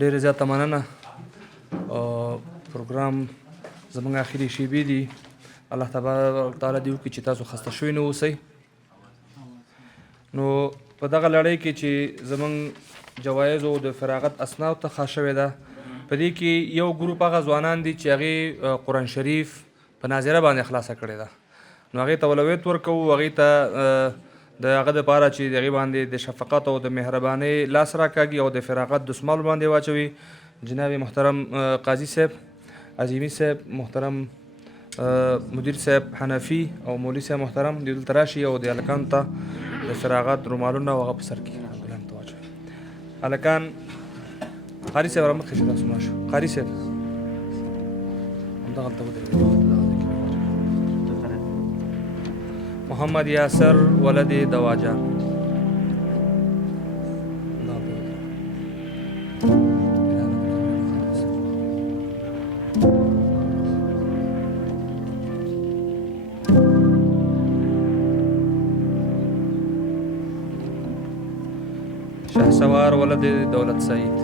ډېرې زیاته مننه. پروګرام زموږ اخري شیبې دي. الله تبارک تعالی دې وکړي چې تاسو خسته شوي نه اوسئ. نو په دغه لړۍ کې چې زموږ جوایزو د فراغت اسناد ته خاص شوې ده، په دې کې یو ګروپ هغه ځوانان دي چې هغې قرآن شریف په ناظره باندې خلاصه کړې ده. نو هغې ته اولویت ورکوو، هغې ته د هغه دپاره چې د هغې باندې د شفقت او د مهربانۍ لاس راکاږي او د فراغت دستمال باندې واچوي. جناب محترم قاضي صاحب، عظیمي صاحب، محترم مدیر صاحب حنفي او مولوي صاحب محترم دې دلته راشي او د هلکانو ته د فراغت رومالونه او هغه په سر کې ګلان ته واچوي. هلکان قاري صاحب رامخکې شي، تاسو مړه شو. قاري صاحب همدغلته ودرېږئ. محمد یاسر ولد دواجان. شهسوار ولد دولت سعید.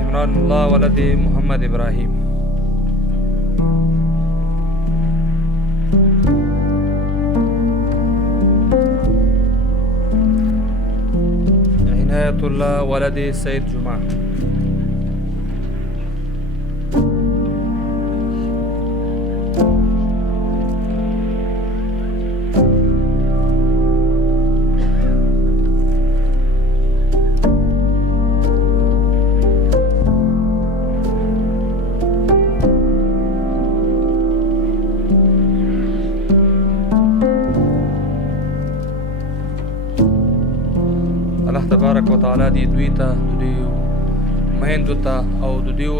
عمران الله ولد محمد ابراهیم. عنایت الله ولد سید جمعه. الله تبارک وتعالی دې دوی ته، د دوی میندو ته او د دوی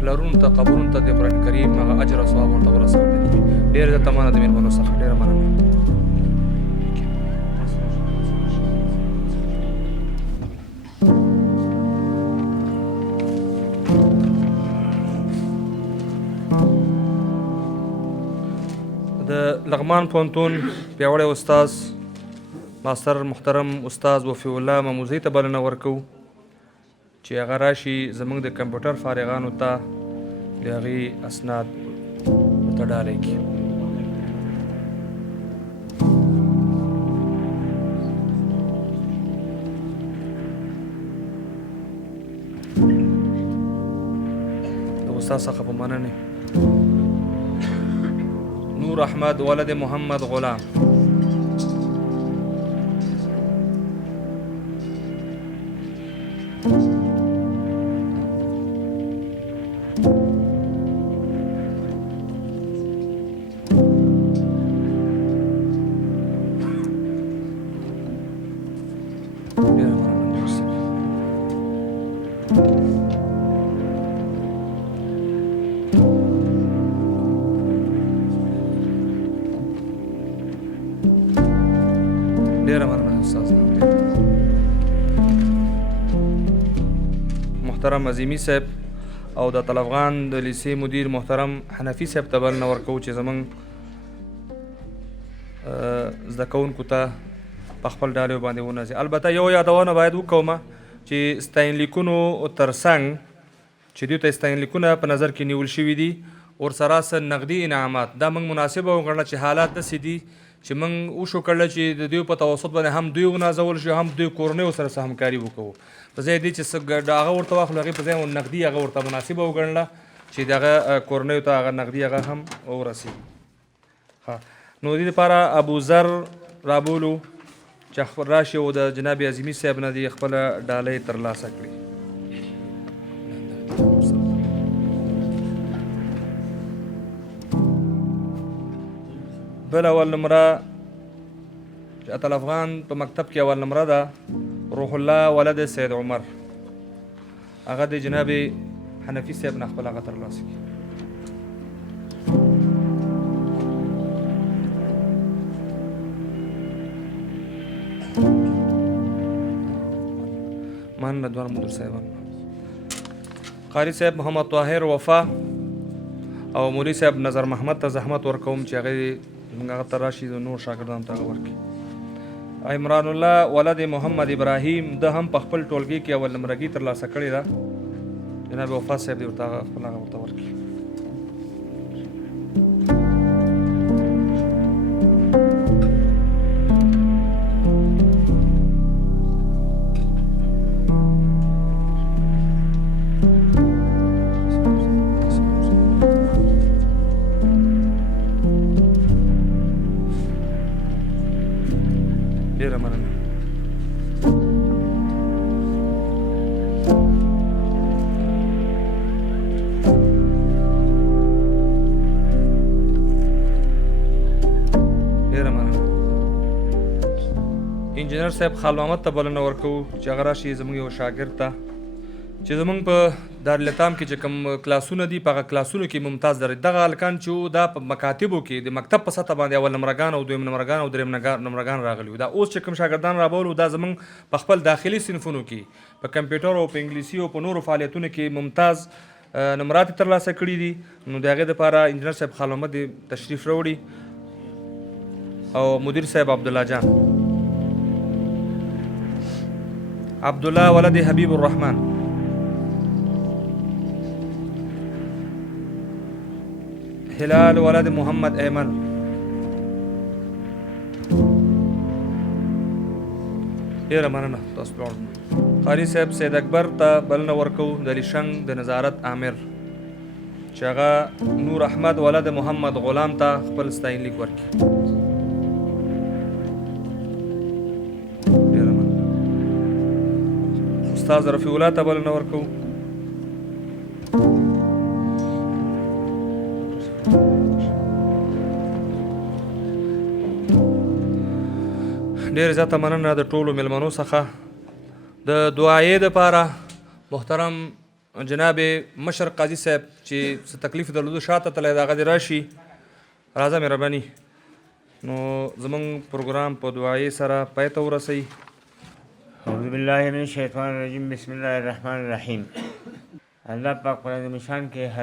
پلرونو ته، قبرونو ته د قرآن کریم هغه اجر او ثواب ورته ورسولی. ډېره زیاته مننه د مېرمنو څخه، ډېره مننه. د لغمان پوهنتون پیاوړی استاذ ماستر محترم استاذ وفي الله مموزي ته بلنه ورکوو چې هغه راشي زموږ د کمپیوټر فارغانو ته د هغې اسناد ورته ډالۍ کړي. د استاد څخه په مننې. نور احمد ولد محمد غلام. ډېره مننه استاد. محترم عظیمي صاحب او د طلبغان د لیسې مدیر محترم حنفي صاحب ته بلنه ورکوو چې زموږ زده کوونکو ته په خپل ډالیو باندې ونځي. البته یو یادونه باید وکومه چې ستاینلیکونو ترڅنګ چې دوی ته ستاینلیکونه په نظر کې نیول شوي دي، ورسره څه نقدي انعامات، دا موږ مناسبه وګڼله چې حالات داسې دي چې موږ وشو کړله چې د دوی په توسط باندې هم دوی ونازول شي، هم دوی کورنیو سره څه همکاري وکړو. په ځای دې چې څه هغه ورته واخلو، هغې په ځای نقدي هغه ورته مناسبه وګڼله چې د هغه کورنیو ته هغه نقدي هغه هم ورسېږي. نو دې دپاره ابوذر رابولو چې خپل راشي او د جناب عظیمي صاحب نه دې خپله ډالۍ ترلاسه کړي. بل اول نمره چې اتلافغان په مکتب کې اول نمره ده روح الله ولد سید عمر، هغه د جناب حنفي صاحب نه خپل هغه ترلاسه کړي. مننه دوه مدیر صاحبان. قاری صاحب محمد طاهر وفا او مولوي صاحب نظر محمد ته زحمت ورکوم چې هغه ته راشي د نور شاګردانو ته هغه ورکړي. عمران الله ولد محمد ابراهیم ده هم په خپل ټولګي کې اول نمرګي ترلاسه کړې ده. جناب وفا صاحب دې ورته خپل هغه ورته ورکړي. ډېره مننه. انجینر صاحب خال محمد ته بلنه ورکوو چې هغه راشي زموږ یو شاګرد ته چې زموږ په دارالایتام کې چې کوم کلاسونه دي په هغه کلاسونو کې ممتاز درجه دغه هلکان چې دا په مکاتبو کې د مکتب په سطح باندې اول نمرګان او دویم نمرګان او دریم نمرګان راغلي وو. دا اوس چې کوم شاګردان رابولو دا زموږ په خپل داخلي صنفونو کې په کمپیوټر او په انګلیسي او په نورو فعالیتونو کې ممتاز نمرات ترلاسه کړي دي. نو د هغې دپاره انجینر صاحب خال محمد تشریف راوړي او مدیر صاحب عبدالله جان عبدالله ولد حبیب الرحمن هلال ولد محمد ایمن ډېره مننه تاسو ته. قاري صاحب سید اکبر ته بلنه ورکوو د لیشنګ د نظارت آمر چې هغه نور احمد ولد محمد غلام ته خپل ستاینلیک ورکړي. ډېره مننه. استاد رفیع الله ته بلنه ورکوو. ډېر زیاته مننه د ټولو میلمنو څخه. د دعایې دپاره محترم جناب مشر قاضي صاحب چې څه تکلیف درلودو شاته تللی د هغه دې راشي. راځه مهرباني. نو زموږ پروګرام په دعایې سره پای ته ورسوي. اعوذ بالله من الشیطان الرجیم بسم الله الرحمن الرحیم. الله پاک قرآن مشان کې